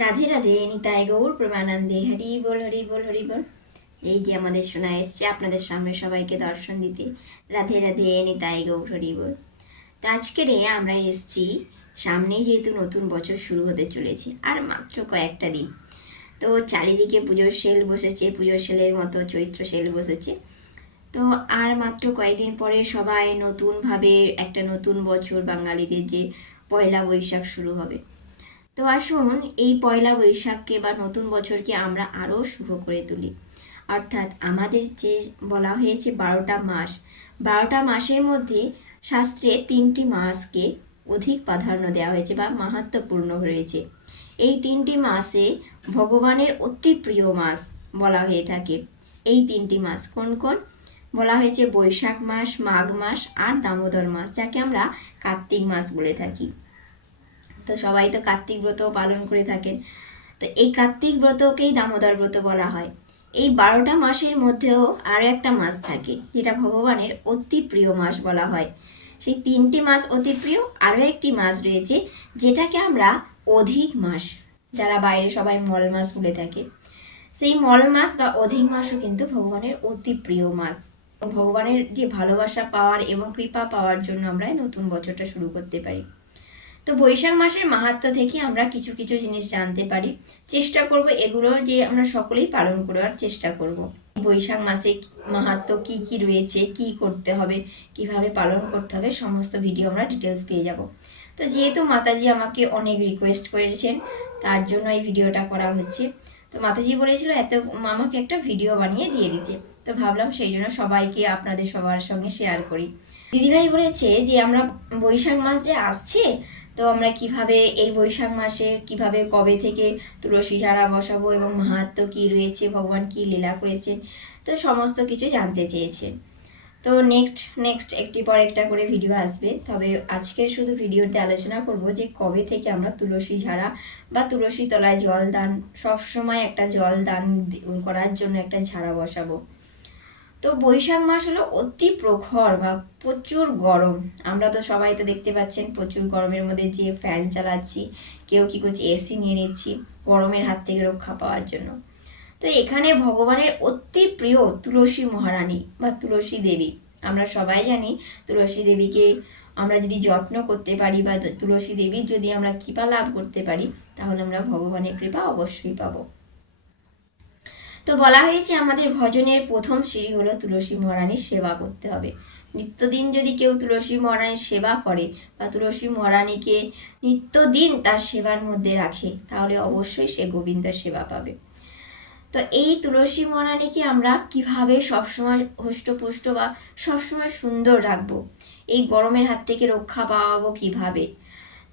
রাধে রাধে, নিতাই গৌর প্রেমানন্দে, হরি বল হরি বল হরি বল। এই যে আমাদের শোনা এসছে আপনাদের সামনে সবাইকে দর্শন দিতে। রাধে রাধে, নিতাই গৌর হরি বল। তো আজকের আমরা এসছি, সামনেই যেহেতু নতুন বছর শুরু হতে চলেছে, আর মাত্র কয়েকটা দিন। তো চারিদিকে পুজোর সেল বসেছে, পুজোর সেলের মতো চৈত্র সেল বসেছে। তো আর মাত্র কয়েকদিন পরে সবাই নতুনভাবে একটা নতুন বছর, বাঙালিদের যে পয়লা বৈশাখ শুরু হবে। তো আসুন এই পয়লা বৈশাখকে বা নতুন বছরকে আমরা আরও শুভ করে তুলি। অর্থাৎ আমাদের যে বলা হয়েছে 12টা মাস, 12টা মাসের মধ্যে শাস্ত্রে 3টি মাসকে অধিক প্রাধান্য দেওয়া হয়েছে বা মাহাত্ম্যপূর্ণ রয়েছে। এই 3টি মাসে ভগবানের অতি প্রিয় মাস বলা হয়ে থাকে। এই 3টি মাস কোন কোন? বলা হয়েছে বৈশাখ মাস, মাঘ মাস আর দামোদর মাস, যাকে আমরা কার্তিক মাস বলে থাকি। তো সবাই তো কার্তিক ব্রত পালন করে থাকেন। তো এই কার্তিক ব্রতকেই দামোদর ব্রত বলা হয়। এই 12টা মাসের মধ্যেও আরও একটা মাস থাকে, যেটা ভগবানের অতি প্রিয় মাস বলা হয়। সেই 3টি মাস অতি প্রিয়, আরও একটি মাস রয়েছে যেটাকে আমরা অধিক মাস, যারা বাইরে সবাই মল মাস বলে থাকে। সেই মল মাস বা অধিক মাসও কিন্তু ভগবানের অতি প্রিয় মাস। ভগবানের যে ভালোবাসা পাওয়ার এবং কৃপা পাওয়ার জন্য আমরা নতুন বছরটা শুরু করতে পারি। তো বৈশাখ মাসের মাহাত্ম্য থেকে আমরা কিছু কিছু জিনিস জানতে পারি। চেষ্টা করব এগুলো যে আমরা সকলেই পালন করার চেষ্টা করব। বৈশাখ মাসে মাহাত্ম্য কি কি রয়েছে, কি করতে হবে, কিভাবে পালন করতে হবে, সমস্ত ভিডিও আমরা ডিটেলস পেয়ে যাব। তো যেহেতু মাতাজি আমাকে অনেক রিকোয়েস্ট করেছেন, তার জন্য এই ভিডিওটা করা হচ্ছে। তো মাতাজি বলেছিল আমাকে একটা ভিডিও বানিয়ে দিয়ে দিতে। তো ভাবলাম সেই জন্য সবাইকে, আপনাদের সবার সঙ্গে শেয়ার করি। দিদিভাই বলেছে যে আমরা বৈশাখ মাস যে আসছে, তো আমরা কিভাবে এই বৈশাখ মাসে কিভাবে কবে থেকে তুলসী ঝাড়া বসাবো এবং মাহাত্ম্য কী রয়েছে, ভগবান কী লীলা করেছেন, তো সমস্ত কিছু জানতে চেয়েছে। তো নেক্সট একটি পর একটা করে ভিডিও আসবে। তবে আজকের শুধু ভিডিওতে আলোচনা করব যে কবে থেকে আমরা তুলসী ঝাড়া বা তুলসী তলায় জল দান, সবসময় একটা জল দান করার জন্য একটা ঝাড়া বসাবো। তো বৈশাখ মাস হলো অতি প্রখর বা প্রচুর গরম। আমরা তো সবাই তো দেখতে পাচ্ছেন প্রচুর গরমের মধ্যে যে ফ্যান চালাচ্ছি, কেউ কি করছে এসি নিয়ে নিচ্ছি গরমের হাত থেকে রক্ষা পাওয়ার জন্য। তো এখানে ভগবানের অতি প্রিয় তুলসী মহারানী বা তুলসী দেবী, আমরা সবাই জানি তুলসী দেবীকে আমরা যদি যত্ন করতে পারি বা তুলসী দেবীর যদি আমরা কৃপা লাভ করতে পারি, তাহলে আমরা ভগবানের কৃপা অবশ্যই পাবো। তো বলা হয়েছে আমাদের ভজনের প্রথম সিঁড়ি হলো তুলসী মহারানীর সেবা করতে হবে। নিত্যদিন যদি কেউ তুলসী মহারানীর সেবা করে বা তুলসী মহারানীকে নিত্যদিন তার সেবার মধ্যে রাখে, তাহলে অবশ্যই সে গোবিন্দের সেবা পাবে। তো এই তুলসী মহারানীকে আমরা কিভাবে সবসময় হষ্টপুষ্ট বা সবসময় সুন্দর রাখবো, এই গরমের হাত থেকে রক্ষা পাওয়াবো কিভাবে,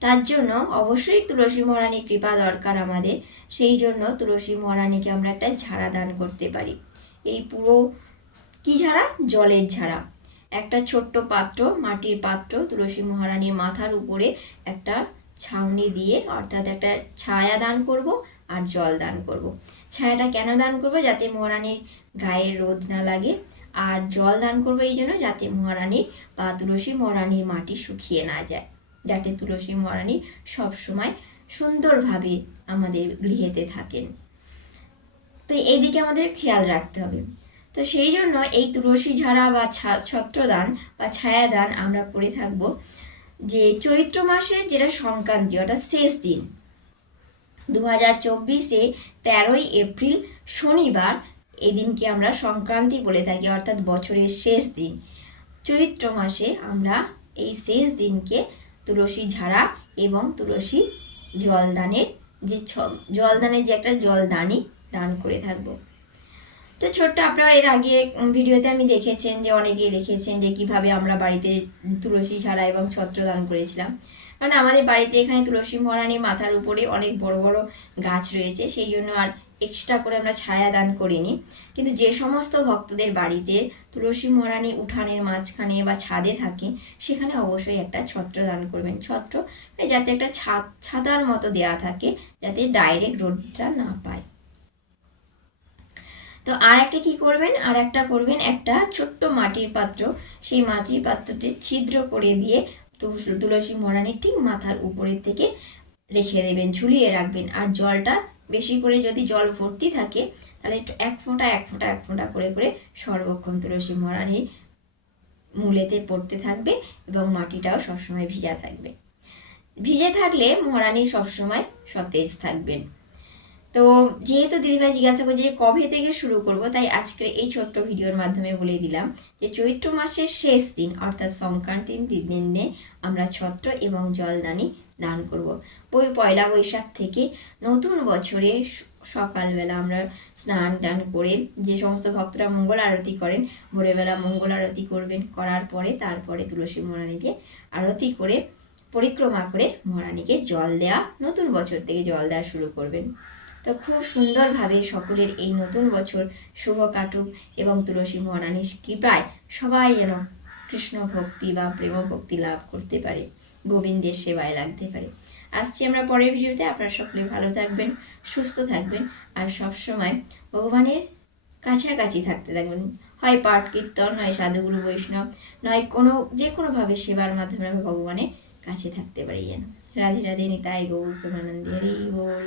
তার জন্য অবশ্যই তুলসী মহারানীর কৃপা দরকার আমাদের। সেই জন্য তুলসী মহারানীকে আমরা একটা ঝাড়া দান করতে পারি। এই পুরো কি ঝাড়া? জলের ঝাড়া। একটা ছোট্ট পাত্র, মাটির পাত্র, তুলসী মহারানীর মাথার উপরে একটা ছাউনি দিয়ে, অর্থাৎ একটা ছায়া দান করব আর জল দান করব। ছায়াটা কেন দান করব? যাতে মহারানীর গায়ে রোদ না লাগে। আর জল দান করব এই জন্য যাতে মহারানীর বা তুলসী মহারানীর মাটি শুকিয়ে না যায়, যাতে তুলসী মহারানী সবসময় সুন্দরভাবে আমাদের গৃহেতে থাকেন। তো এই দিকে আমাদের খেয়াল রাখতে হবে। তো সেই জন্য এই তুলসী ঝাড়া বা ছত্রদান বা ছায়াদান আমরা করে থাকবো যে চৈত্র মাসে, যেটা সংক্রান্তি, অর্থাৎ শেষ দিন 2024-এ 13ই এপ্রিল শনিবার, এদিনকে আমরা সংক্রান্তি বলে থাকি, অর্থাৎ বছরের শেষ দিন। চৈত্র মাসে আমরা এই শেষ দিনকে তুলসী ঝাড়া এবং তুলসী জলদানের জলদানের যে একটা জলদানি দান করে থাকবো। তো ছোট্ট, আপনারা এর আগে ভিডিওতে আমি দেখেছেন যে অনেকেই দেখেছেন যে কিভাবে আমরা বাড়িতে তুলসী ঝাড়া এবং ছত্র দান করেছিলাম। কারণ আমাদের বাড়িতে এখানে তুলসী মহারানীর মাথার উপরে অনেক বড় বড় গাছ রয়েছে, সেই জন্য আর এক্সট্রা করে আমরা ছায়া দান করিনি। কিন্তু যে সমস্ত ভক্তদের বাড়িতে তুলসী মহারানী উঠানের মাঝখানে বা ছাদে থাকে, সেখানে অবশ্যই একটা ছত্র দান করবেন। ছত্র যাতে একটা ছাতার মতো দেয়া থাকে, যাতে ডাইরেক্ট রোদটা না পায়। তো আর একটা কি করবেন, আর একটা করবেন একটা ছোট্ট মাটির পাত্র, সেই মাটির পাত্রটি ছিদ্র করে দিয়ে তুলসী মহারানীর ঠিক মাথার উপরের থেকে রেখে দেবেন, ঝুলিয়ে রাখবেন। আর জলটা বেশি করে যদি জল ভর্তি থাকে তাহলে একটু এক ফোঁটা এক ফোঁটা এক ফোঁটা করে করে সর্বক্ষণ তুলসী মহারানীর মূলেতে পড়তে থাকবে এবং মাটিটাও সবসময় ভিজা থাকবে। ভিজে থাকলে মহারানী সবসময় সতেজ থাকবেন। তো যেহেতু দিদিভাই জিজ্ঞাসা করছে যে কবে থেকে শুরু করব, তাই আজকের এই ছোট্ট ভিডিওর মাধ্যমে বলে দিলাম যে চৈত্র মাসের শেষ দিন অর্থাৎ সংক্রান্তির দিনে আমরা ছত্র এবং জলদানি দান করব। ওই পয়লা বৈশাখ থেকে নতুন বছরে সকালবেলা আমরা স্নান টান করে, যে সমস্ত ভক্তরা মঙ্গল আরতি করেন ভোরবেলা মঙ্গল আরতি করবেন, করার পরে তারপরে তুলসী মহারানীকে আরতি করে পরিক্রমা করে মহারানীকে জল দেওয়া, নতুন বছর থেকে জল দেওয়া শুরু করবেন। তো খুব সুন্দরভাবে সকলের এই নতুন বছর শুভ কাটুক এবং তুলসী মহারানীর কৃপায় সবাই যেন কৃষ্ণ ভক্তি বা প্রেম ভক্তি লাভ করতে পারে, গোবিন্দের সেবায় লাগতে পারে। আসছি আমরা পরের ভিডিওতে। আপনারা সকলে ভালো থাকবেন, সুস্থ থাকবেন আর সবসময় ভগবানের কাছাকাছি থাকতে থাকবেন। হয় পাঠ কীর্তন, নয় সাধুগুরু বৈষ্ণব, নয় যে কোনোভাবে সেবার মাধ্যমে আমরা ভগবানের কাছে থাকতে পারি যেন। রাধে রাধে, নিতাই গৌর প্রেমানন্দে, হরি বল।